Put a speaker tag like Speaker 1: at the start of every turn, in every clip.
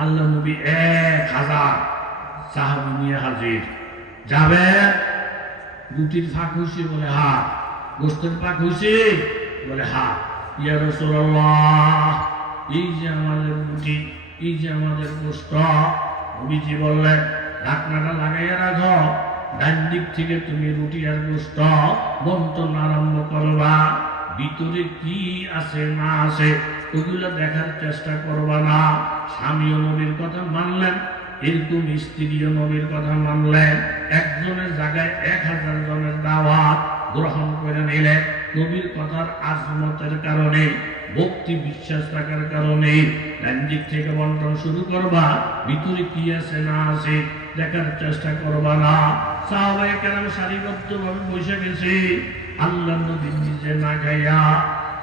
Speaker 1: আল্লাহ নবী এক হাজার সাহাবি নিয়ে হাজির। যাবে? রুটির ফাঁক হয়েছে বলে হা। গোস্তের ফাঁক হয়েছে বলে হা। ইয়া এই যে আমাদের রুটি এই যে আমাদের গোস্ত ঢাকনাটা লাগাইয়া রাখো। ডান দিক থেকে তুমি রুটি আর গোস্ত বন্টন আরম্ভ করবা। ভিতরে কি আছে না আছে, ওগুলো দেখার চেষ্টা করবা না। স্বামীও কথা মানলেন, এরকম স্ত্রীও নবীর কথা মানলেন, একজনের জায়গায় এক হাজার জনের দাওয়াত গ্রহণ করে নিলেন নবীর কথার আজমতের কারণে, ভক্তি বিশ্বাস থাকার কারণে ডান থেকে বন্টন শুরু করবা, ভিতরে কি আছে না আছে দেখার চেষ্টা করবা না। সাহাবাই কেরাম সারিবদ্ধ ভাবে বসে গেছে। আল্লাহ নবী নিজে না গাইয়া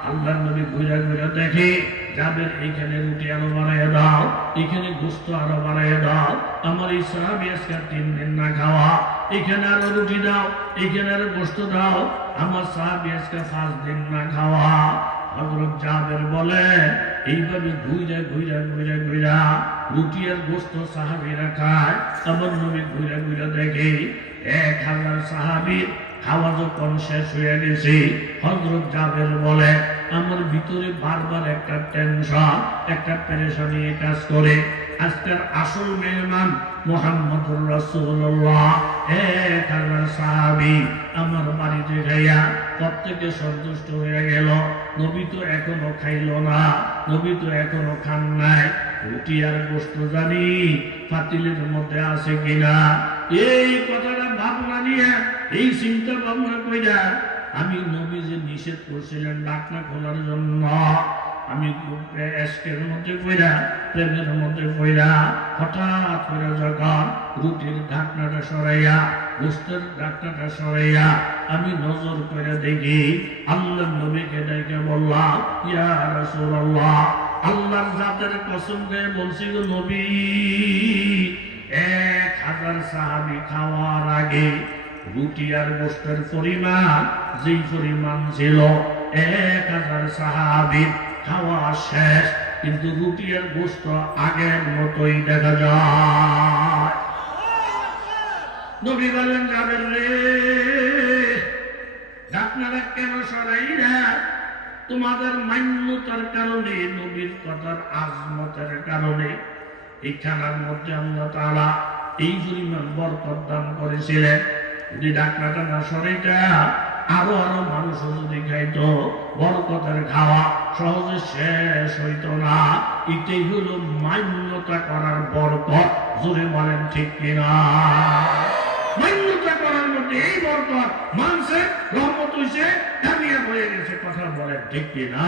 Speaker 1: আল্লাহ নবী ঘুরে ঘুরে দেখে, যাদের এইখানে রুটি আরও বাড়াইয়া দাও গোস্ত আরও বাড়াইয়া দাও। আমার এই সাহাবি আজকে তিন দিন না খাওয়া। এখানে আরও রুটি দাও, এখানে আরও গোস্ত দাও। আমার সাহাবি আজকে পাঁচ দিন না খাওয়া। হজরত জাবের বলে, এইভাবে ঘুইরা ঘুইরা ঘুইরা ঘুইরা রুটি আর গোস্ত সাহাবিরা খায়। আমার নবী ঘুরে ঘুরে দেখে, এক হাজার সাহাবির খাওয়া যখন শেষ হয়ে গেছে। হজরত জাবের বলে, আমার ভিতরে বারবার একটা টেনশন একটা পেরেশানি কাজ করে। আজকের আসল মেহমান মোহাম্মদুর রাসূলুল্লাহ। এক সাহাবি, আমার বাড়িতে গাইয়া প্রত্যেকে সন্তুষ্ট হয়ে গেল। নবী তো এখনও খাইল না, নবী তো এখনও খান নাই। রুটি আর গোস্ত জানি পাতিলের মধ্যে আছে কিনা? এই কথাটা ভাবনা নিয়ে, এই চিন্তা ভাবনা কইরা আমি নবী যে নিষেধ করছিলেন ডাকনা খোলার জন্য আমি এসকের মধ্যে কইরা প্রেমের মধ্যে কইরা হঠাৎ করে যখন রুটির ঢাকনাটা সরাইয়া, গোস্তের ঢাকনাটা সরাইয়া আমি নজর করে দেখি, আল্লাহ নবীকে ডেকে বললাম, ইয়া রাসূলুল্লাহ, আল্লাহর জাতের কসম করে বলছি গো নবী, এক হাজার সাহাবি খাওয়ার আগে রুটি আর গোস্তের পরিমাণ, যেই পরিমাণ ছিল, এক হাজার সাহাবির খাওয়া শেষ, কিন্তু রুটি আর গোস্ত আগের মতোই দেখা যায়। নবী যাবেন রে, আপনারা কেন সরাই না তোমাদের মান্যতার কারণে, নবীর কথার আজমতের কারণে, এই খেলার মধ্যে আল্লাহ তাআলা এই পরিমাণ বরকত দান করেছিলেন। যদি ডাকনাটা না সরাইটা আরও আরও মানুষ যদি খাইতো, বরকতের খাওয়া সহজে শেষ হইত না। এটাই হলো মান্যতা করার বরকত। জোরে বলেন ঠিক কিনা? মান্যতা করার মধ্যে এই বরকত। মানছে, রহমত হইছে দাঁড়িয়ে হয়ে গেছে, কথা বলেন ঠিক কিনা?